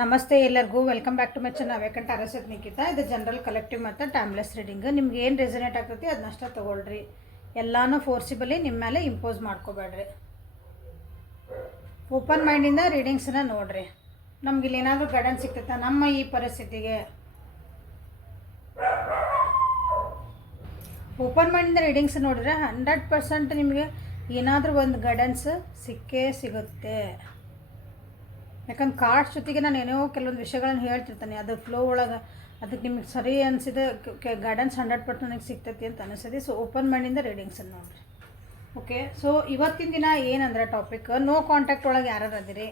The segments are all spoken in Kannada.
ನಮಸ್ತೆ ಎಲ್ಲರಿಗೂ welcome back to my channel ವೇಕಂಟ್ ಅರಸತ್ ನಿಖಿತಾ. ಇದು ಜನರಲ್ ಕಲೆಕ್ಟಿವ್ ಮತ್ತು ಟೈಮ್ಲೆಸ್ ರೀಡಿಂಗ್. ನಿಮ್ಗೆ ಏನು ರೆಸನೇಟ್ ಆಗ್ತೈತಿ ಅದನ್ನಷ್ಟೇ ತೊಗೊಳ್ರಿ. ಎಲ್ಲನೂ ಫೋರ್ಸಿಬಲಿ ನಿಮ್ಮ ಮೇಲೆ ಇಂಪೋಸ್ ಮಾಡ್ಕೋಬೇಡ್ರಿ. ಓಪನ್ ಮೈಂಡಿಂದ ರೀಡಿಂಗ್ಸನ್ನ ನೋಡಿರಿ. ನಮ್ಗೆ ಇಲ್ಲಿ ಏನಾದರೂ ಗೈಡೆನ್ಸ್ ಸಿಗ್ತೈತೆ ನಮ್ಮ ಈ ಪರಿಸ್ಥಿತಿಗೆ. ಓಪನ್ ಮೈಂಡಿಂದ ರೀಡಿಂಗ್ಸ್ ನೋಡಿದ್ರೆ 100% ನಿಮಗೆ ಏನಾದರೂ ಒಂದು ಗೈಡೆನ್ಸ್ ಸಿಕ್ಕೇ ಸಿಗುತ್ತೆ. ಯಾಕಂದ್ರೆ ಕಾರ್ಡ್ಸ್ ಜೊತೆಗೆ ನಾನು ಏನೋ ಕೆಲವೊಂದು ವಿಷಯಗಳನ್ನು ಹೇಳ್ತಿರ್ತಾನೆ, ಅದು ಫ್ಲೋ ಒಳಗೆ ಅದಕ್ಕೆ ನಿಮಗೆ ಸರಿ ಅನಿಸಿದೆ ಗೈಡೆನ್ಸ್ 100% ನನಗೆ ಸಿಗ್ತೈತಿ ಅಂತ ಅನಿಸ್ತದೆ. ಸೊ ಓಪನ್ ಮೈಂಡಿಂದ ರೀಡಿಂಗ್ಸನ್ನು ನೋಡಿರಿ. ಓಕೆ, ಸೊ ಇವತ್ತಿನ ದಿನ ಏನಂದ್ರೆ ಟಾಪಿಕ್ ನೋ ಕಾಂಟ್ಯಾಕ್ಟ್ ಒಳಗೆ ಯಾರು ಅದಿರಿ,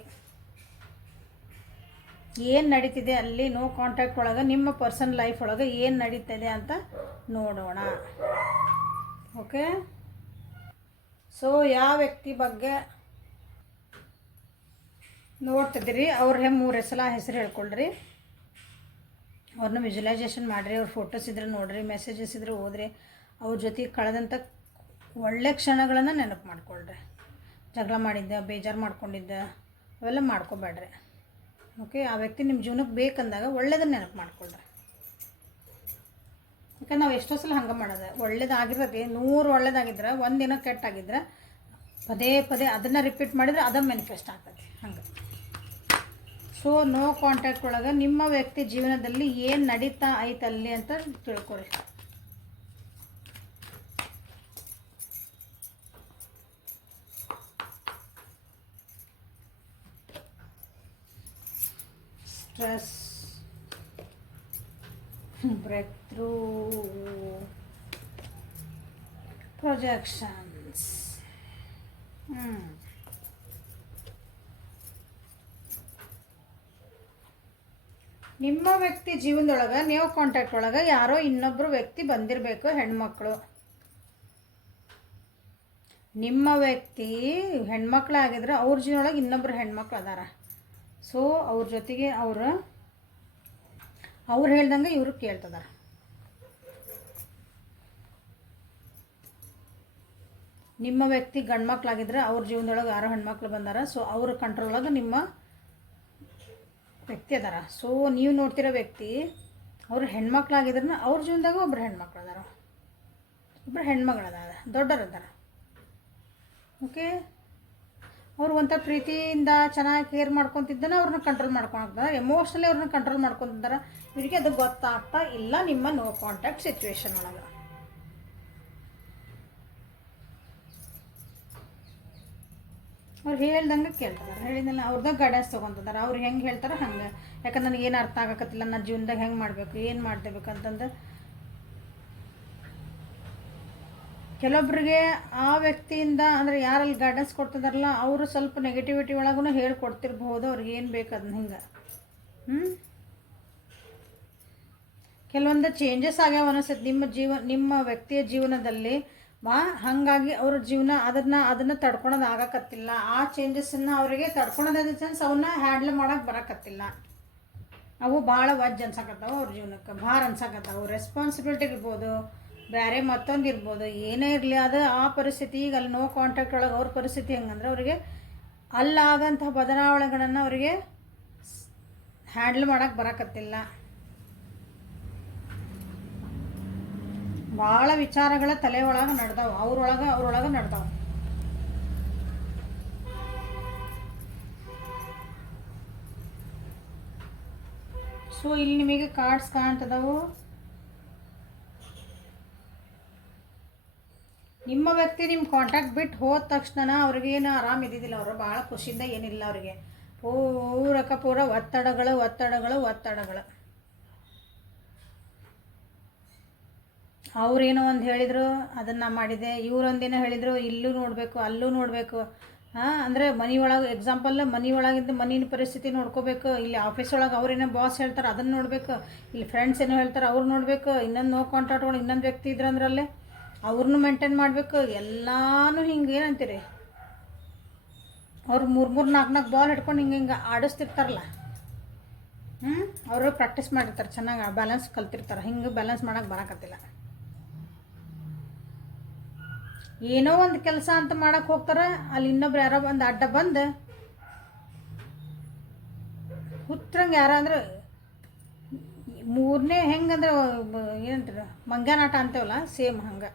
ಏನು ನಡೀತಿದೆ ಅಲ್ಲಿ ನೋ ಕಾಂಟ್ಯಾಕ್ಟ್ ಒಳಗೆ ನಿಮ್ಮ ಪರ್ಸನ್ ಲೈಫ್ ಒಳಗೆ ಏನು ನಡೀತಿದೆ ಅಂತ ನೋಡೋಣ. ಓಕೆ, ಸೊ ಯಾವ ವ್ಯಕ್ತಿ ಬಗ್ಗೆ ನೋಡ್ತಿದ್ದೀರಿ ಅವ್ರ 3 ಸಲ ಹೆಸರು ಹೇಳ್ಕೊಳ್ರಿ. ಅವ್ರನ್ನ ವಿಜುವಲೈಸೇಷನ್ ಮಾಡಿರಿ. ಅವ್ರ ಫೋಟೋಸ್ ಇದ್ರೆ ನೋಡಿರಿ, ಮೆಸೇಜಸ್ ಇದ್ರೆ ಓದ್ರಿ. ಅವ್ರ ಜೊತೆಗೆ ಕಳೆದಂಥ ಒಳ್ಳೆ ಕ್ಷಣಗಳನ್ನು ನೆನಪು ಮಾಡ್ಕೊಳ್ರಿ. ಜಗಳ ಮಾಡಿದ್ದೆ, ಬೇಜಾರು ಮಾಡ್ಕೊಂಡಿದ್ದೆ ಅವೆಲ್ಲ ಮಾಡ್ಕೊಬೇಡ್ರಿ. ಓಕೆ, ಆ ವ್ಯಕ್ತಿ ನಿಮ್ಮ ಜೀವನಕ್ಕೆ ಬೇಕಂದಾಗ ಒಳ್ಳೇದನ್ನ ನೆನಪು ಮಾಡ್ಕೊಳ್ರಿ. ಯಾಕಂದ್ರೆ ನಾವು ಎಷ್ಟೋ ಸಲ ಹಂಗೆ ಮಾಡೋದು, ಒಳ್ಳೇದಾಗಿರೋದೇ 100 ಒಳ್ಳೇದಾಗಿದ್ರೆ ಒಂದಿನ ಕೆಟ್ಟಾಗಿದ್ರೆ ಪದೇ ಪದೇ ಅದನ್ನು ರಿಪೀಟ್ ಮಾಡಿದರೆ ಅದನ್ನು ಮ್ಯಾನಿಫೆಸ್ಟ್ ಆಗ್ತದೆ. ಹಂಗೆ ಸೊ ನೋ ಕಾಂಟ್ಯಾಕ್ಟ್ ಒಳಗೆ ನಿಮ್ಮ ವ್ಯಕ್ತಿ ಜೀವನದಲ್ಲಿ ಏನು ನಡೀತಾ ಐತಲ್ಲಿ ಅಂತ ತಿಳ್ಕೊರಿ. Stress, breakthrough, projections. ನಿಮ್ಮ ವ್ಯಕ್ತಿ ಜೀವನದೊಳಗೆ ನೀವು ಕಾಂಟ್ಯಾಕ್ಟ್ ಒಳಗೆ ಯಾರೋ ಇನ್ನೊಬ್ಬರು ವ್ಯಕ್ತಿ ಬಂದಿರಬೇಕು. ಹೆಣ್ಮಕ್ಳು, ನಿಮ್ಮ ವ್ಯಕ್ತಿ ಹೆಣ್ಮಕ್ಳಾಗಿದ್ರೆ ಅವ್ರ ಜೀವನೊಳಗೆ ಇನ್ನೊಬ್ಬರು ಹೆಣ್ಮಕ್ಳು ಅದಾರ. ಸೊ ಅವ್ರ ಜೊತೆಗೆ ಅವ್ರು ಹೇಳ್ದಂಗೆ ಇವರು ಕೇಳ್ತದಾರ. ನಿಮ್ಮ ವ್ಯಕ್ತಿ ಗಂಡ್ಮಕ್ಳಾಗಿದ್ರೆ ಅವ್ರ ಜೀವನದೊಳಗೆ ಯಾರೋ ಹೆಣ್ಮಕ್ಳು ಬಂದಾರ. ಸೊ ಅವ್ರ ಕಂಟ್ರೋಲೊಳಗೆ ನಿಮ್ಮ ವ್ಯಕ್ತಿ ಅದಾರ. ಸೊ ನೀವು ನೋಡ್ತಿರೋ ವ್ಯಕ್ತಿ ಅವ್ರು ಹೆಣ್ಮಕ್ಳಾಗಿದ್ರೆ ಅವ್ರ ಜೀವನದಾಗ ಒಬ್ಬರು ಹೆಣ್ಮಕ್ಳು ಅದಾರ, ಒಬ್ಬರು ಹೆಣ್ಮಗಳು ಅದಾರ, ದೊಡ್ಡರು ಅದಾರ. ಓಕೆ, ಅವ್ರು ಒಂಥರ ಪ್ರೀತಿಯಿಂದ ಚೆನ್ನಾಗಿ ಕೇರ್ ಮಾಡ್ಕೊತಿದ್ದಾನೆ, ಅವ್ರನ್ನ ಕಂಟ್ರೋಲ್ ಮಾಡ್ಕೊಳ್ತಾರೆ. ಎಮೋಷ್ನಲಿ ಅವ್ರನ್ನ ಕಂಟ್ರೋಲ್ ಮಾಡ್ಕೊತಿದ್ದಾರೆ. ಇವರಿಗೆ ಅದು ಗೊತ್ತಾಗ್ತಾ ಇಲ್ಲ ನಿಮ್ಮ ನೋ ಕಾಂಟ್ಯಾಕ್ಟ್ ಸಿಚುವೇಶನ್ ಒಳಗೆ. ಅವ್ರು ಹೇಳ್ದಂಗೆ ಕೇಳ್ತಾರೆ, ಹೇಳಿದ್ನಲ್ಲ ಅವ್ರದಾಗ ಗೈಡೆನ್ಸ್ ತೊಗೊತಿದ್ದಾರೆ. ಅವ್ರು ಹೆಂಗೆ ಹೇಳ್ತಾರೆ ಹಂಗೆ. ಯಾಕಂದ್ರೆ ನನಗೆ ಏನು ಅರ್ಥ ಆಗಕತ್ತಿಲ್ಲ, ನನ್ನ ಜೀವನದಾಗ ಹೆಂಗೆ ಮಾಡಬೇಕು, ಏನು ಮಾಡಬೇಕು ಅಂತಂದು. ಕೆಲವೊಬ್ಬರಿಗೆ ಆ ವ್ಯಕ್ತಿಯಿಂದ ಅಂದರೆ ಯಾರಲ್ಲಿ ಗೈಡೆನ್ಸ್ ಕೊಡ್ತಿದಾರಲ್ಲ ಅವರು ಸ್ವಲ್ಪ ನೆಗೆಟಿವಿಟಿ ಒಳಗೂ ಹೇಳ್ಕೊಡ್ತಿರ್ಬೋದು. ಅವ್ರಿಗೆ ಏನು ಬೇಕು ಅದನ್ನ ಹಿಂಗೆ. ಕೆಲವೊಂದು ಚೇಂಜಸ್ ಆಗ್ಯಾವ ಅನಿಸುತ್ತೆ ನಿಮ್ಮ ವ್ಯಕ್ತಿಯ ಜೀವನದಲ್ಲಿ. ಹಾಗಾಗಿ ಅವ್ರ ಜೀವನ ಅದನ್ನು ತಡ್ಕೊಳೋದು ಆಗಕತ್ತಿಲ್ಲ. ಆ ಚೇಂಜಸ್ಸನ್ನು ಅವರಿಗೆ ತಡ್ಕೊಳೋದು ಸೆನ್ಸ್ ಅವನ್ನ ಹ್ಯಾಂಡ್ಲ್ ಮಾಡೋಕ್ಕೆ ಬರೋಕತ್ತಿಲ್ಲ. ಅವು ಭಾಳ ವಜ್ಜ್ ಅನ್ಸಕತ್ತಾವ, ಅವ್ರ ಜೀವನಕ್ಕೆ ಭಾರ ಅನ್ಸಕತ್ತಾವು. ರೆಸ್ಪಾನ್ಸಿಬಿಲಿಟಿ ಇರ್ಬೋದು, ಬೇರೆ ಮತ್ತೊಂದು ಇರ್ಬೋದು, ಏನೇ ಇರಲಿ ಅದು ಆ ಪರಿಸ್ಥಿತಿ. ಈಗ ಅಲ್ಲಿ ನೋ ಕಾಂಟ್ಯಾಕ್ಟ್ ಒಳಗೆ ಅವ್ರ ಪರಿಸ್ಥಿತಿ ಹೆಂಗಂದ್ರೆ ಅವರಿಗೆ ಅಲ್ಲಾಗಂತಹ ಬದಲಾವಣೆಗಳನ್ನು ಅವರಿಗೆ ಹ್ಯಾಂಡ್ಲ್ ಮಾಡೋಕ್ಕೆ ಬರೋಕತ್ತಿಲ್ಲ. ಭಾಳ ವಿಚಾರಗಳ ತಲೆ ಒಳಗೆ ನಡೆದಾವೆ, ಅವ್ರೊಳಗೆ ನಡೆದಾವೆ. ಸೊ ಇಲ್ಲಿ ನಿಮಗೆ ಕಾರ್ಡ್ಸ್ ಕಾಣ್ತದವು. ನಿಮ್ಮ ವ್ಯಕ್ತಿ ನಿಮ್ಮ ಕಾಂಟ್ಯಾಕ್ಟ್ ಬಿಟ್ಟು ಹೋದ ತಕ್ಷಣ ಅವ್ರಿಗೇನು ಆರಾಮ ಇದ್ದಿದ್ದಿಲ್ಲ. ಅವರು ಭಾಳ ಖುಷಿಯಿಂದ ಏನಿಲ್ಲ. ಅವರಿಗೆ ಪೂರ ಒತ್ತಡಗಳು. ಅವ್ರೇನೋ ಒಂದು ಹೇಳಿದರು ಅದನ್ನು ಮಾಡಿದೆ, ಇವರೊಂದೇನೋ ಹೇಳಿದರು ಇಲ್ಲೂ ನೋಡಬೇಕು ಅಲ್ಲೂ ನೋಡಬೇಕು. ಅಂದರೆ ಮನೆ ಒಳಗಿಂದ ಮನಿನ ಪರಿಸ್ಥಿತಿ ನೋಡ್ಕೋಬೇಕು. ಇಲ್ಲಿ ಆಫೀಸ್ ಒಳಗೆ ಅವ್ರೇನೋ ಬಾಸ್ ಹೇಳ್ತಾರೆ ಅದನ್ನು ನೋಡಬೇಕು. ಇಲ್ಲಿ ಫ್ರೆಂಡ್ಸ್ ಏನೋ ಹೇಳ್ತಾರೆ ಅವ್ರು ನೋಡಬೇಕು. ಇನ್ನೊಂದು ನೋ ಕಾಂಟ್ಯಾಕ್ಟ್ ಒಳಗೆ ಇನ್ನೊಂದು ವ್ಯಕ್ತಿ ಇದ್ರೆ ಅಂದ್ರಲ್ಲೇ ಅವ್ರನ್ನೂ ಮೇಂಟೈನ್ ಮಾಡಬೇಕು. ಎಲ್ಲನೂ ಹಿಂಗೆ ಏನಂತೀರಿ, ಅವ್ರು 3-4 ಬಾಲ್ ಹಿಡ್ಕೊಂಡು ಹಿಂಗೆ ಆಡಿಸ್ತಿರ್ತಾರಲ್ಲ. ಅವರು ಪ್ರಾಕ್ಟೀಸ್ ಮಾಡಿರ್ತಾರೆ, ಚೆನ್ನಾಗಿ ಬ್ಯಾಲೆನ್ಸ್ ಕಲ್ತಿರ್ತಾರೆ. ಹಿಂಗೆ ಬ್ಯಾಲೆನ್ಸ್ ಮಾಡೋಕ್ಕೆ ಬರೋಕತ್ತಿಲ್ಲ. ಏನೋ ಒಂದು ಕೆಲಸ ಅಂತ ಮಾಡಕ್ಕೆ ಹೋಗ್ತಾರೆ, ಅಲ್ಲಿ ಇನ್ನೊಬ್ರು ಯಾರೋ ಬಂದು ಅಡ್ಡ ಬಂದು ಹುತ್ತರಂಗೆ ಯಾರ ಅಂದ್ರೆ ಮೂರನೇ ಹೆಂಗಂದ್ರೆ ಏನಂತಾರೆ ಮಂಗ್ಯಾನಾಟ ಅಂತೇವಲ್ಲ ಸೇಮ್ ಹಂಗೆ.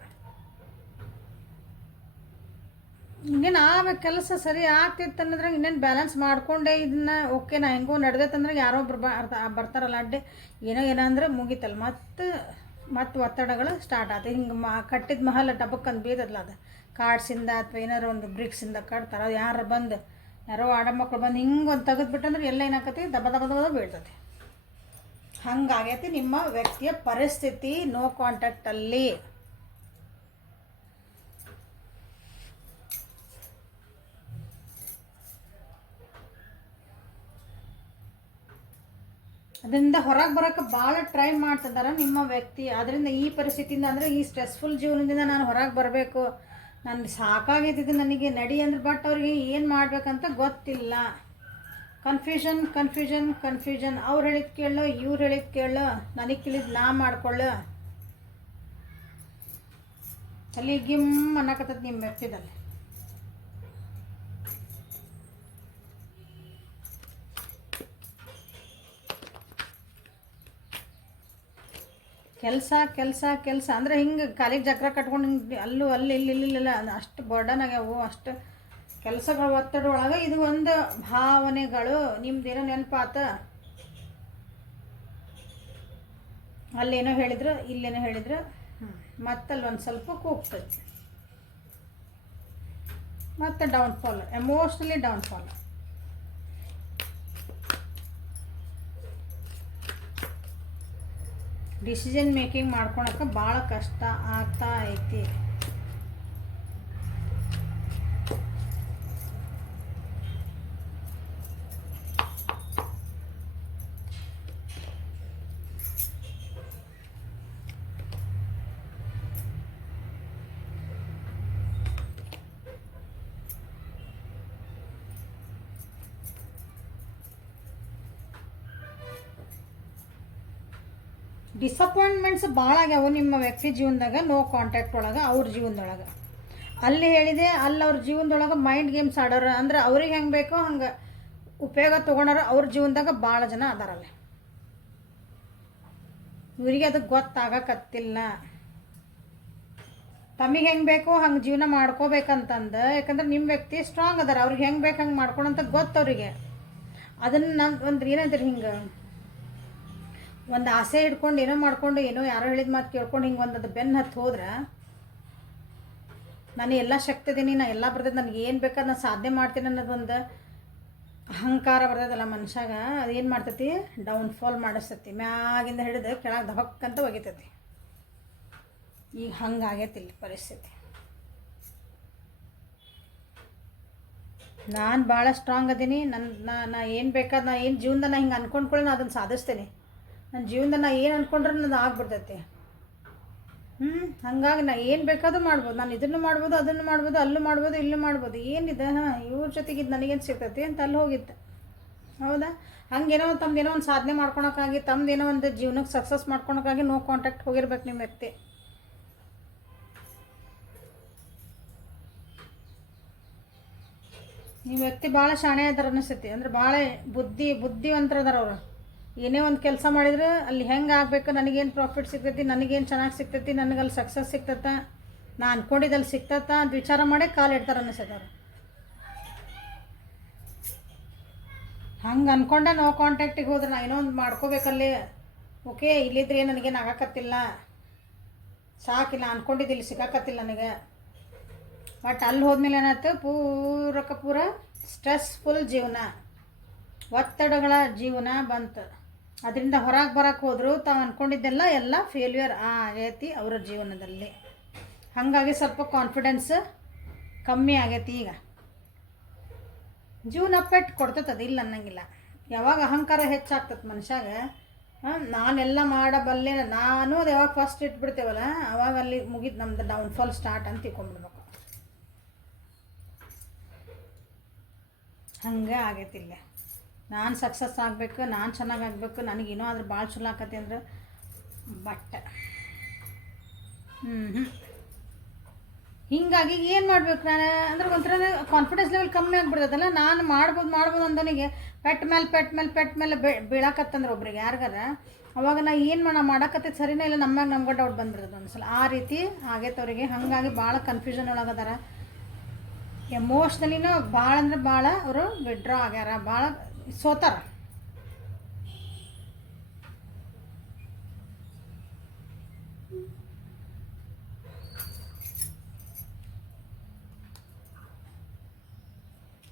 ಇನ್ನೇನು ಆಮೇಲೆ ಕೆಲಸ ಸರಿ ಆಗ್ತಿತ್ತು ಅನ್ನೋದ್ರಾಗ ಇನ್ನೇನು ಬ್ಯಾಲೆನ್ಸ್ ಮಾಡಿಕೊಂಡೆ ಇದನ್ನ ಓಕೆ ನಾ ಹೆಂಗೋ ನಡೆದೈತಂದ್ರೆ ಯಾರೋ ಒಬ್ರು ಬರ್ತಾರಲ್ಲ ಅಡ್ಡೆ ಏನೋ ಅಂದ್ರೆ ಮುಗಿತಲ್ಲ ಮತ್ತು ಒತ್ತಡಗಳು ಸ್ಟಾರ್ಟ್ ಆಯ್ತು. ಹಿಂಗೆ ಕಟ್ಟಿದ ಮಹಲ್ ಟಬಕ್ಕಂದು ಬೀದಲ್ಲ ಅದು ಕಾರ್ಡ್ಸಿಂದ ಅಥವಾ ಏನಾರು ಒಂದು ಬ್ರಿಕ್ಸಿಂದ ಕಟ್ತಾರೆ. ಅದು ಯಾರೋ ಆಡಮಕ್ಳು ಬಂದು ಹಿಂಗೆ ಒಂದು ತೆಗೆದ್ಬಿಟ್ಟಂದ್ರೆ ಎಲ್ಲ ಏನಾಕತಿ ದಬ ದಬ ದಬ ಬೀಳ್ತದೆ. ಹಂಗಾಗೈತಿ ನಿಮ್ಮ ವ್ಯಕ್ತಿಯ ಪರಿಸ್ಥಿತಿ ನೋ ಕಾಂಟ್ಯಾಕ್ಟಲ್ಲಿ. ಅದರಿಂದ ಹೊರಗೆ ಬರೋಕ್ಕೆ ಭಾಳ ಟ್ರೈ ಮಾಡ್ತಿದ್ದಾರೆ ನಿಮ್ಮ ವ್ಯಕ್ತಿ. ಅದರಿಂದ ಈ ಪರಿಸ್ಥಿತಿಯಿಂದ ಅಂದರೆ ಈ ಸ್ಟ್ರೆಸ್ಫುಲ್ ಜೀವನದಿಂದ ನಾನು ಹೊರಗೆ ಬರಬೇಕು, ನಾನು ಸಾಕಾಗಿದ್ದು ನನಗೆ ನಡಿ ಅಂದ್ರೆ, ಬಟ್ ಅವ್ರಿಗೆ ಏನು ಮಾಡಬೇಕಂತ ಗೊತ್ತಿಲ್ಲ. ಕನ್ಫ್ಯೂಷನ್ ಅವ್ರು ಹೇಳಿದ್ ಕೇಳೋ ಇವ್ರು ಹೇಳಿದ್ ಕೇಳೋ ನನಗೆ ತಿಳಿದು ನಾ ಮಾಡ್ಕೊಳ್ಳೋ ಅಲ್ಲಿ ಗಿಮ್ ಅನ್ನಕತ್ತದ ನಿಮ್ಮ ವ್ಯಕ್ತಿದಲ್ಲಿ. ಕೆಲಸ ಅಂದರೆ ಹಿಂಗೆ ಕಾಲಿಗೆ ಚಕ್ರ ಕಟ್ಕೊಂಡು ಹಿಂಗೆ ಅಲ್ಲೂ ಇಲ್ಲಿ ಅಷ್ಟು ಬರ್ಡನ್ ಆಗ್ಯಾವು. ಅಷ್ಟು ಕೆಲಸಗಳ ಒತ್ತಡ ಒಳಗೆ ಇದು ಒಂದು ಭಾವನೆಗಳು. ನಿಮ್ದೇನೋ ನೆನಪಾತ, ಅಲ್ಲೇನೋ ಹೇಳಿದ್ರು ಇಲ್ಲೇನೋ ಹೇಳಿದ್ರು, ಮತ್ತಲ್ಲಿ ಒಂದು ಸ್ವಲ್ಪ ಕೂಗ್ತದೆ, ಮತ್ತು downfall, emotionally downfall. Decision making ಮಾಡ್ಕೊಳಕ್ಕೆ ಭಾಳ ಕಷ್ಟ ಆಗ್ತಾ ಐತಿ. ಡಿಸಪಾಯಿಂಟ್ಮೆಂಟ್ಸ್ ಭಾಳ ಆಗ್ಯಾವು ನಿಮ್ಮ ವ್ಯಕ್ತಿ ಜೀವನದಾಗ ನೋ ಕಾಂಟ್ಯಾಕ್ಟ್ ಒಳಗೆ. ಅವ್ರ ಜೀವನದೊಳಗೆ ಅಲ್ಲಿ ಹೇಳಿದೆ, ಅಲ್ಲಿ ಅವ್ರ ಜೀವನದೊಳಗೆ ಮೈಂಡ್ ಗೇಮ್ಸ್ ಆಡೋರು ಅಂದ್ರೆ ಅವ್ರಿಗೆ ಹೆಂಗೆ ಬೇಕೋ ಹಂಗೆ ಉಪಯೋಗ ತೊಗೊಳೋರು ಅವ್ರ ಜೀವನದಾಗ ಭಾಳ ಜನ ಅದಾರಲ್ಲಿ. ಇವರಿಗೆ ಅದಕ್ಕೆ ಗೊತ್ತಾಗಕತ್ತಿಲ್ಲ. ತಮಗೆ ಹೆಂಗೆ ಬೇಕೋ ಹಂಗೆ ಜೀವನ ಮಾಡ್ಕೋಬೇಕಂತಂದು, ಯಾಕಂದ್ರೆ ನಿಮ್ಮ ವ್ಯಕ್ತಿ ಸ್ಟ್ರಾಂಗ್ ಅದಾರ, ಅವ್ರಿಗೆ ಹೆಂಗೆ ಬೇಕು ಹಂಗೆ ಮಾಡ್ಕೊಳಂತ ಗೊತ್ತವ್ರಿಗೆ. ಅದನ್ನು ನಾನು ಒಂದು ಏನಂತೀರಿ ಹಿಂಗೆ ಒಂದು ಆಸೆ ಹಿಡ್ಕೊಂಡು ಏನೋ ಮಾಡ್ಕೊಂಡು ಏನೋ ಯಾರೋ ಹೇಳಿದ ಮಾತು ಕೇಳ್ಕೊಂಡು ಹಿಂಗೆ ಒಂದು ಅದು ಬೆನ್ನು ಹತ್ತು ಹೋದ್ರೆ, ನಾನು ಎಲ್ಲ ಶಕ್ತಿ ಇದೀನಿ, ನಾನು ಎಲ್ಲ ಬರ್ತದೆ, ನನಗೆ ಏನು ಬೇಕಾದ್ರೆ ನಾನು ಸಾಧನೆ ಮಾಡ್ತೀನಿ ಅನ್ನೋದೊಂದು ಅಹಂಕಾರ ಬರ್ತದಲ್ಲ ಮನುಷ್ಯಾಗ, ಅದೇನು ಮಾಡ್ತೈತಿ ಡೌನ್ಫಾಲ್ ಮಾಡಿಸ್ತೈತಿ. ಮ್ಯಾಗಿಂದ ಹಿಡಿದು ಕೆಳಗೆ ದಬಕ್ಕಂತ ಒಗಿತೈತಿ. ಈಗ ಹಂಗಾಗೈತಿ ಇಲ್ಲಿ ಪರಿಸ್ಥಿತಿ. ನಾನು ಭಾಳ ಸ್ಟ್ರಾಂಗ್ ಅದೀನಿ, ನಾ ಏನು ಬೇಕಾದ್ರೆ ನಾ ಏನು ಜೀವನದ ಹಿಂಗೆ ಅಂದ್ಕೊಂಡ್ಕೊಳ್ಳಿ ನಾನು ಅದನ್ನು ಸಾಧಿಸ್ತೇನೆ. ನನ್ನ ಜೀವನದಾಗ ನಾ ಏನು ಅಂದ್ಕೊಂಡ್ರೆ ಅದು ಆಗ್ಬಿಡ್ತೈತಿ. ಹಾಗಾಗಿ ನಾ ಏನು ಬೇಕಾದ್ರೂ ಮಾಡ್ಬೋದು, ನಾನು ಇದನ್ನು ಮಾಡ್ಬೋದು, ಅದನ್ನು ಮಾಡ್ಬೋದು, ಅಲ್ಲೂ ಮಾಡ್ಬೋದು, ಇಲ್ಲೂ ಮಾಡ್ಬೋದು. ಏನಿದೆ ಇವ್ರ ಜೊತೆಗಿದ್ದು ನನಗೇನು ಸಿಗ್ತೈತಿ ಅಂತ ಅಲ್ಲಿ ಹೋಗಿತ್ತು. ಹೌದಾ? ಹಂಗೇನೋ ತಮ್ದೇನೋ ಒಂದು ಸಾಧನೆ ಮಾಡ್ಕೊಳಕ್ಕಾಗಿ, ತಮ್ಮದೇನೋ ಒಂದು ಜೀವನಕ್ಕೆ ಸಕ್ಸಸ್ ಮಾಡ್ಕೊಳಕ್ಕಾಗಿ ನೋ ಕಾಂಟ್ಯಾಕ್ಟ್ ಹೋಗಿರ್ಬೇಕು ನಿಮ್ಮ ವ್ಯಕ್ತಿ. ನಿಮ್ಮ ವ್ಯಕ್ತಿ ಭಾಳ ಶಾಣೆ ಅದಾರ ಅನಿಸ್ತೈತಿ. ಅಂದ್ರೆ ಭಾಳ ಬುದ್ಧಿವಂತರ ಅದಾರ ಅವರು. ಏನೇ ಒಂದು ಕೆಲಸ ಮಾಡಿದ್ರೆ ಅಲ್ಲಿ ಹೆಂಗೆ ಆಗಬೇಕು, ನನಗೇನು ಪ್ರಾಫಿಟ್ ಸಿಗ್ತೈತಿ, ನನಗೇನು ಚೆನ್ನಾಗಿ ಸಿಗ್ತೈತಿ, ನನಗಲ್ಲಿ ಸಕ್ಸಸ್ ಸಿಗ್ತತ್ತ, ನಾ ಅಂದ್ಕೊಂಡಿದ್ದಲ್ಲಿ ಸಿಗ್ತತ್ತ ಅಂತ ವಿಚಾರ ಮಾಡೇ ಕಾಲು ಇಡ್ತಾರೆ ಅನ್ನಿಸ್ತವ್ರು. ಹಂಗೆ ಅಂದ್ಕೊಂಡೆ ನೋ ಕಾಂಟ್ಯಾಕ್ಟಿಗೆ ಹೋದ್ರೆ ನಾ ಏನೋ ಒಂದು ಮಾಡ್ಕೋಬೇಕಲ್ಲಿ. ಓಕೆ, ಇಲ್ಲಿದ್ರೆ ನನಗೇನು ಆಗಾಕತ್ತಿಲ್ಲ, ಸಾಕಿಲ್ಲ ಅಂದ್ಕೊಂಡಿದ್ದಿಲ್ಲಿ ಸಿಗಾಕತ್ತಿಲ್ಲ ನನಗೆ. ಬಟ್ ಅಲ್ಲಿ ಹೋದ್ಮೇಲೆ ಏನಾಯ್ತು, ಪೂರ ಸ್ಟ್ರೆಸ್ಫುಲ್ ಜೀವನ, ಒತ್ತಡಗಳ ಜೀವನ ಬಂತು. ಅದರಿಂದ ಹೊರಗೆ ಬರೋಕ್ಕೆ ಹೋದ್ರು ತಾವು ಅಂದ್ಕೊಂಡಿದ್ದೆಲ್ಲ ಎಲ್ಲ ಫೇಲ್ಯೂರ್ ಆಗೈತಿ ಅವರ ಜೀವನದಲ್ಲಿ. ಹಾಗಾಗಿ ಸ್ವಲ್ಪ ಕಾನ್ಫಿಡೆನ್ಸ್ ಕಮ್ಮಿ ಆಗೈತಿ. ಈಗ ಜೀವನ ಪೆಟ್ಟು ಕೊಡ್ತೈತದು, ಇಲ್ಲ ಅನ್ನಂಗಿಲ್ಲ. ಯಾವಾಗ ಅಹಂಕಾರ ಹೆಚ್ಚಾಗ್ತದೆ ಮನುಷ್ಯಾಗ, ನಾನೆಲ್ಲ ಮಾಡಬಲ್ಲೆ ನಾನು ಅದು ಯಾವಾಗ ಫಸ್ಟ್ ಇಟ್ಬಿಡ್ತೇವಲ್ಲ ಅವಾಗ ಅಲ್ಲಿ ಮುಗಿದು ನಮ್ದು ಡೌನ್ಫಾಲ್ ಸ್ಟಾರ್ಟ್ ಅಂತ ತಿಳ್ಕೊಂಡ್ಬಿಡ್ಬೇಕು. ಹಂಗೆ ಆಗೈತಿಲ್ಲ. ನಾನು ಸಕ್ಸಸ್ ಆಗಬೇಕು, ನಾನು ಚೆನ್ನಾಗಾಗಬೇಕು, ನನಗೇನೋ ಆದ್ರೆ ಭಾಳ ಚಲೋ ಆಕತಿ ಅಂದ್ರೆ ಬಟ್ ಹೀಗಾಗಿ ಏನು ಮಾಡ್ಬೇಕು ನಾನು ಅಂದ್ರೆ ಒಂಥರ ಕಾನ್ಫಿಡೆನ್ಸ್ ಲೆವೆಲ್ ಕಮ್ಮಿ ಆಗಿಬಿಡ್ತದಲ್ಲ. ನಾನು ಮಾಡ್ಬೋದು ಅಂದವನಿಗೆ ಪೆಟ್ ಮೇಲೆ ಬೀಳಾಕತ್ತಂದ್ರೆ ಒಬ್ರಿಗೆ ಯಾರಿಗಾರ, ಅವಾಗ ನಾ ಏನು ಮಾಡಾಕತ್ತೈತೆ ಸರಿನೇ ಇಲ್ಲ, ನಮ್ಗೆ ಡೌಟ್ ಬಂದ್ಬಿಡ್ತದೆ ಒಂದ್ಸಲ. ಆ ರೀತಿ ಆಗೈತೆ ಅವರಿಗೆ. ಹಾಗಾಗಿ ಭಾಳ ಕನ್ಫ್ಯೂಷನ್ ಒಳಗದಾರ. ಎಮೋಷ್ನಲಿನೂ ಭಾಳ ಅಂದ್ರೆ ಭಾಳ ಅವರು ವಿಡ್ರಾ ಆಗ್ಯಾರ, ಭಾಳ ಸೋತಾರ.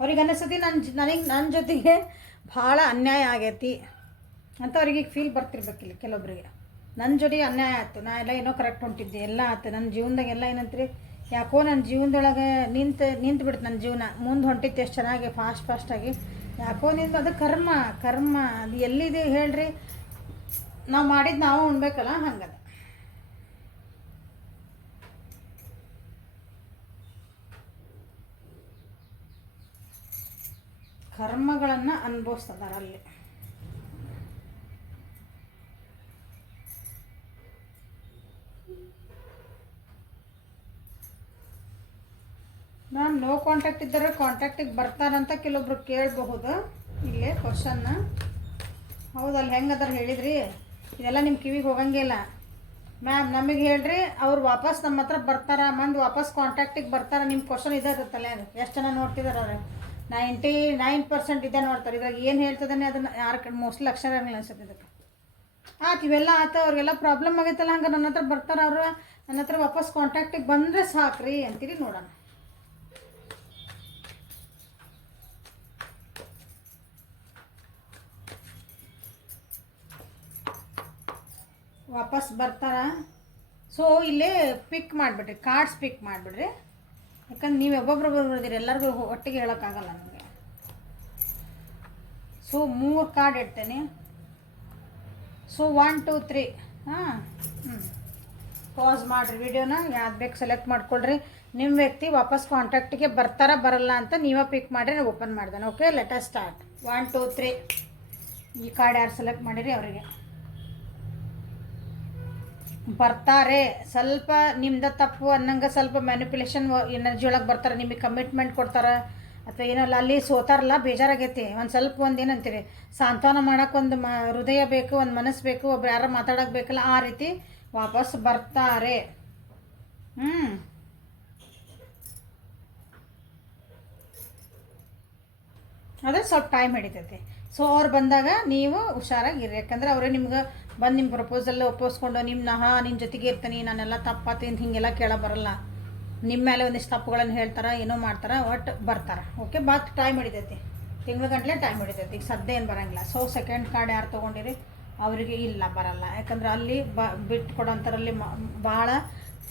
ಅವ್ರಿಗೆ ಅನ್ನಿಸ್ತತಿ ನನ್ನ ಜೊತೆಗೆ ಭಾಳ ಅನ್ಯಾಯ ಆಗೈತಿ ಅಂತ ಅವ್ರಿಗೆ ಫೀಲ್ ಬರ್ತಿರ್ಬೇಕಿಲ್ಲ ಕೆಲವೊಬ್ರಿಗೆ. ನನ್ನ ಜೊತೆಗೆ ಅನ್ಯಾಯ ಆಯ್ತು, ನಾ ಎಲ್ಲ ಏನೋ ಕರೆಕ್ಟ್ ಹೊಂಟಿದ್ದೆ, ಎಲ್ಲ ಆಯ್ತು ನನ್ನ ಜೀವನದಾಗ, ಎಲ್ಲ ಏನಂತ್ರಿ ಯಾಕೋ ನನ್ನ ಜೀವನದೊಳಗೆ ನಿಂತು ಬಿಡ್ತು ನನ್ನ ಜೀವನ, ಮುಂದೆ ಹೊಂಟಿತ್ತು ಎಷ್ಟು ಚೆನ್ನಾಗಿ ಫಾಸ್ಟಾಗಿ, ಯಾಕೋ ಅದು ಕರ್ಮ ಅದು ಎಲ್ಲಿದೆ ಹೇಳ್ರಿ, ನಾವು ಮಾಡಿದ್ದು ನಾವು ಉಣ್ಬೇಕಲ್ಲ, ಹಂಗದ. ಕರ್ಮಗಳನ್ನು ಅನುಭವಿಸ್ತದಾರ ಅಲ್ಲಿ. ನಾನು ನೋ ಕಾಂಟ್ಯಾಕ್ಟ್ ಇದ್ದರೆ ಕಾಂಟ್ಯಾಕ್ಟಿಗೆ ಬರ್ತಾರಂತ ಕೆಲವೊಬ್ರು ಕೇಳಬಹುದು. ಇಲ್ಲೇ ಕ್ವಶನ್ನ ಹೌದಲ್ಲ, ಹೆಂಗದಾರ ಹೇಳಿದ್ರಿ, ಇದೆಲ್ಲ ನಿಮ್ಮ ಕಿವಿಗೆ ಹೋಗಂಗಿಲ್ಲ ಮ್ಯಾಮ್. ನಮಗೆ ಹೇಳ್ರಿ, ಅವ್ರು ವಾಪಸ್ ನಮ್ಮ ಹತ್ರ ಬರ್ತಾರ, ಮಂದಿ ವಾಪಸ್ ಕಾಂಟ್ಯಾಕ್ಟಿಗೆ ಬರ್ತಾರ. ನಿಮ್ಮ ಕ್ವಶನ್ ಇದೇ ಇರುತ್ತಲ್ಲ, ಅದು ಎಷ್ಟು ಜನ ನೋಡ್ತಿದ್ದಾರೆ ಅವ್ರು? 99% ಇದೇ ನೋಡ್ತಾರೆ. ಇದ್ರಾಗ ಏನು ಹೇಳ್ತದಾನೆ ಅದನ್ನು ಯಾರು ಮೋಸ್ಟ್ಲಿ ಅಕ್ಷರ ಇರಲಿಲ್ಲ ಅನ್ಸುತ್ತೆ ಇದಕ್ಕೆ. ಆಯ್ತು, ಇವೆಲ್ಲ ಆಯ್ತು, ಅವ್ರಿಗೆಲ್ಲ ಪ್ರಾಬ್ಲಮ್ ಆಗೈತಲ್ಲ, ಹಂಗೆ ನನ್ನ ಹತ್ರ ಬರ್ತಾರೆ ಅವರು, ನನ್ನ ಹತ್ರ ವಾಪಸ್ ಕಾಂಟ್ಯಾಕ್ಟಿಗೆ ಬಂದರೆ ಸಾಕ್ರಿ ಅಂತೀರಿ. ನೋಡೋಣ, ವಾಪಸ್ ಬರ್ತಾರ. ಸೊ ಇಲ್ಲೇ ಪಿಕ್ ಮಾಡಿಬಿಡ್ರಿ, ಕಾರ್ಡ್ಸ್ ಪಿಕ್ ಮಾಡಿಬಿಡ್ರಿ, ಯಾಕಂದ್ರೆ ನೀವು ಒಬ್ಬೊಬ್ರು ಬರ್ದಿರಿ, ಎಲ್ಲರಿಗೂ ಒಟ್ಟಿಗೆ ಹೇಳೋಕ್ಕಾಗಲ್ಲ ನನಗೆ. ಸೊ 3 ಕಾರ್ಡ್ ಇಡ್ತೇನೆ. ಸೊ 1 2 3 ಪಾಸ್ ಮಾಡಿರಿ ವಿಡಿಯೋನ, ಯಾವ್ದು ಬೇಕು ಸೆಲೆಕ್ಟ್ ಮಾಡ್ಕೊಳ್ರಿ. ನಿಮ್ಮ ವ್ಯಕ್ತಿ ವಾಪಸ್ ಕಾಂಟ್ಯಾಕ್ಟಿಗೆ ಬರ್ತಾರ ಬರಲ್ಲ ಅಂತ ನೀವೇ ಪಿಕ್ ಮಾಡಿರಿ, ನಾನು ಓಪನ್ ಮಾಡ್ದೇನೆ. Okay, let us start. 1 2 3 ಈ ಕಾರ್ಡ್ ಯಾರು ಸೆಲೆಕ್ಟ್ ಮಾಡಿರಿ ಅವರಿಗೆ ಬರ್ತಾರೆ. ಸ್ವಲ್ಪ ನಿಮ್ದ ತಪ್ಪು ಅನ್ನಂಗೆ ಸ್ವಲ್ಪ ಮ್ಯಾನಿಪ್ಯುಲೇಷನ್ ಎನರ್ಜಿ ಒಳಗೆ ಬರ್ತಾರೆ, ನಿಮಗೆ ಕಮಿಟ್ಮೆಂಟ್ ಕೊಡ್ತಾರೆ, ಅಥವಾ ಏನಲ್ಲ ಅಲ್ಲಿ ಸೋತಾರಲ್ಲ, ಬೇಜಾರಾಗೈತಿ, ಒಂದು ಏನಂತೀರಿ, ಸಾಂತ್ವನ ಮಾಡೋಕೆ ಒಂದು ಹೃದಯ ಬೇಕು, ಒಂದು ಮನಸ್ಸು ಬೇಕು, ಒಬ್ರು ಯಾರು ಮಾತಾಡೋಕೆ ಬೇಕಲ್ಲ, ಆ ರೀತಿ ವಾಪಸ್ ಬರ್ತಾರೆ. ಅದೇ ಸ್ವಲ್ಪ ಟೈಮ್ ಹಿಡಿತೈತಿ. ಸೊ ಅವ್ರು ಬಂದಾಗ ನೀವು ಹುಷಾರಾಗಿರಿ, ಯಾಕಂದ್ರೆ ಅವರೇ ನಿಮ್ಗೆ ಬಂದು ನಿಮ್ಮ ಪ್ರಪೋಸಲ್ ಒಪ್ಪಿಸ್ಕೊಂಡು ನಿನ್ನ ಜೊತೆಗೆ ಇರ್ತೀನಿ, ನಾನೆಲ್ಲ ತಪ್ಪಾತೀನಿ ಹಿಂಗೆಲ್ಲ ಕೇಳ ಬರಲ್ಲ, ನಿಮ್ಮ ಮೇಲೆ ಒಂದಿಷ್ಟು ತಪ್ಪುಗಳನ್ನು ಹೇಳ್ತಾರೆ, ಏನೋ ಮಾಡ್ತಾರೆ, ಒಟ್ಟು ಬರ್ತಾರೆ. ಓಕೆ, ಬಾತ್ ಟೈಮ್ ಹಿಡಿತೈತಿ, ತಿಂಗಳ ಟೈಮ್ ಹಿಡಿತೈತಿ, ಈಗ ಸದ್ಯ ಏನು ಬರೋಂಗಿಲ್ಲ. ಸೊ ಸೆಕೆಂಡ್ ಕಾರ್ಡ್ ಯಾರು ತೊಗೊಂಡಿರಿ ಅವರಿಗೆ ಇಲ್ಲ ಬರಲ್ಲ, ಯಾಕಂದ್ರೆ ಅಲ್ಲಿ ಬಿಟ್ಟು ಕೊಡೋಂಥರಲ್ಲಿ ಭಾಳ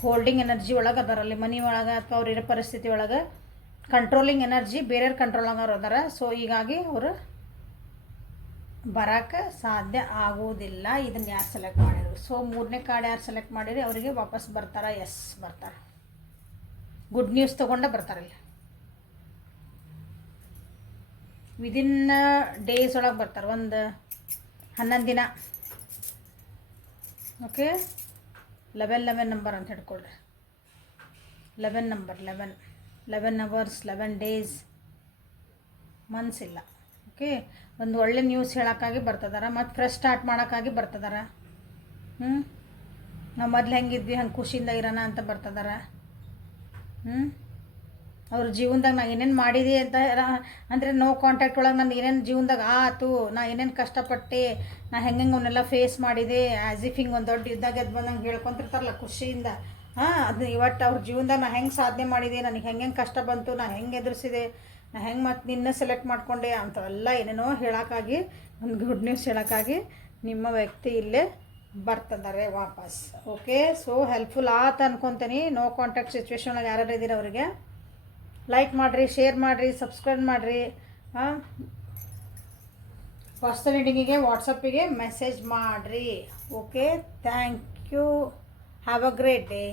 ಹೋಲ್ಡಿಂಗ್ ಎನರ್ಜಿ ಒಳಗೆ ಅದರಲ್ಲಿ, ಮನಿ ಒಳಗೆ ಅಥವಾ ಅವ್ರಿರೋ ಪರಿಸ್ಥಿತಿ ಒಳಗೆ ಕಂಟ್ರೋಲಿಂಗ್ ಎನರ್ಜಿ ಬೇರೆಯವ್ರ ಕಂಟ್ರೋಲಾಗ ಅದಾರ. ಸೊ ಹೀಗಾಗಿ ಅವರು ಬರೋಕ್ಕೆ ಸಾಧ್ಯ ಆಗೋದಿಲ್ಲ. ಇದನ್ನು ಯಾರು ಸೆಲೆಕ್ಟ್ ಮಾಡಿದ್ರು? ಸೊ 3ನೇ ಕಾರ್ಡ್ ಯಾರು ಸೆಲೆಕ್ಟ್ ಮಾಡಿರಿ ಅವರಿಗೆ ವಾಪಸ್ ಬರ್ತಾರಾ? ಎಸ್, ಬರ್ತಾರೆ. ಗುಡ್ ನ್ಯೂಸ್ ತೊಗೊಂಡು ಬರ್ತಾರಿಲ್ಲ, ವಿದಿನ್ ಡೇಸ್ ಒಳಗೆ ಬರ್ತಾರೆ, ಒಂದು 11 ದಿನ. ಓಕೆ, 11 ನಂಬರ್ ಅಂತ ಹಿಡ್ಕೊಳ್ರಿ. 11 ನಂಬರ್, 11 ಅವರ್ಸ್, 11 ಡೇಸ್, ಮಂತ್ಸ್ ಇಲ್ಲ. ಓಕೆ, ಒಂದು ಒಳ್ಳೆ ನ್ಯೂಸ್ ಹೇಳೋಕ್ಕಾಗಿ ಬರ್ತದಾರ, ಮತ್ತು ಫ್ರೆಶ್ ಸ್ಟಾರ್ಟ್ ಮಾಡೋಕ್ಕಾಗಿ ಬರ್ತದಾರ. ನಾವು ಮೊದಲು ಹೆಂಗಿದ್ವಿ ಹಂಗೆ ಖುಷಿಯಿಂದ ಇರೋಣ ಅಂತ ಬರ್ತದಾರ. ಅವ್ರ ಜೀವನದಾಗ ನಾ ಏನೇನು ಮಾಡಿದೆ ಅಂತ ಅಂದರೆ ನೋ ಕಾಂಟ್ಯಾಕ್ಟ್ ಒಳಗೆ ನಾನು ಏನೇನು ಜೀವನದಾಗ ಆಯ್ತು, ನಾ ಏನೇನು ಕಷ್ಟಪಟ್ಟೆ, ನಾ ಹೆಂಗೆ ಅವನ್ನೆಲ್ಲ ಫೇಸ್ ಮಾಡಿದೆ, ಆ್ಯಸ್ ಇಫ್ ಹಿಂಗೆ ಒಂದು ದೊಡ್ಡ ಯುದ್ಧಾಗ ಎದ್ದು ಬಂದಂಗೆ ಹೇಳ್ಕೊತಿರ್ತಾರಲ್ಲ ಖುಷಿಯಿಂದ. ಅದು ಇವತ್ತು ಅವ್ರ ಜೀವನದಾಗ ನಾ ಹೆಂಗೆ ಸಾಧನೆ ಮಾಡಿದೆ, ನನಗೆ ಹೆಂಗೆ ಕಷ್ಟ ಬಂತು, ನಾ ಹೆಂಗೆ ಎದುರಿಸಿದೆ, ನಾ ಹೆಂಗೆ ಮತ್ತು ನಿನ್ನ ಸೆಲೆಕ್ಟ್ ಮಾಡಿಕೊಂಡೆ ಅಂಥವೆಲ್ಲ ಏನೇನೋ ಹೇಳೋಕ್ಕಾಗಿ, ಒಂದು ಗುಡ್ ನ್ಯೂಸ್ ಹೇಳೋಕ್ಕಾಗಿ ನಿಮ್ಮ ವ್ಯಕ್ತಿ ಇಲ್ಲೇ ಬರ್ತದಾರೆ ವಾಪಸ್. ಓಕೆ, ಸೊ ಹೆಲ್ಪ್ಫುಲ್ ಆತ ಅನ್ಕೊತೀನಿ. ನೋ ಕಾಂಟ್ಯಾಕ್ಟ್ ಸಿಚುವೇಶನ್ ಒಳಗೆ ಯಾರ್ಯಾರು ಇದ್ದೀರ ಅವರಿಗೆ ಲೈಕ್ ಮಾಡಿರಿ, ಶೇರ್ ಮಾಡಿರಿ, ಸಬ್ಸ್ಕ್ರೈಬ್ ಮಾಡಿರಿ. ಪರ್ಸನಲ್ ರೀಡಿಂಗಿಗೆ ವಾಟ್ಸಪ್ಪಿಗೆ ಮೆಸೇಜ್ ಮಾಡಿರಿ. Okay, thank you, have a great day.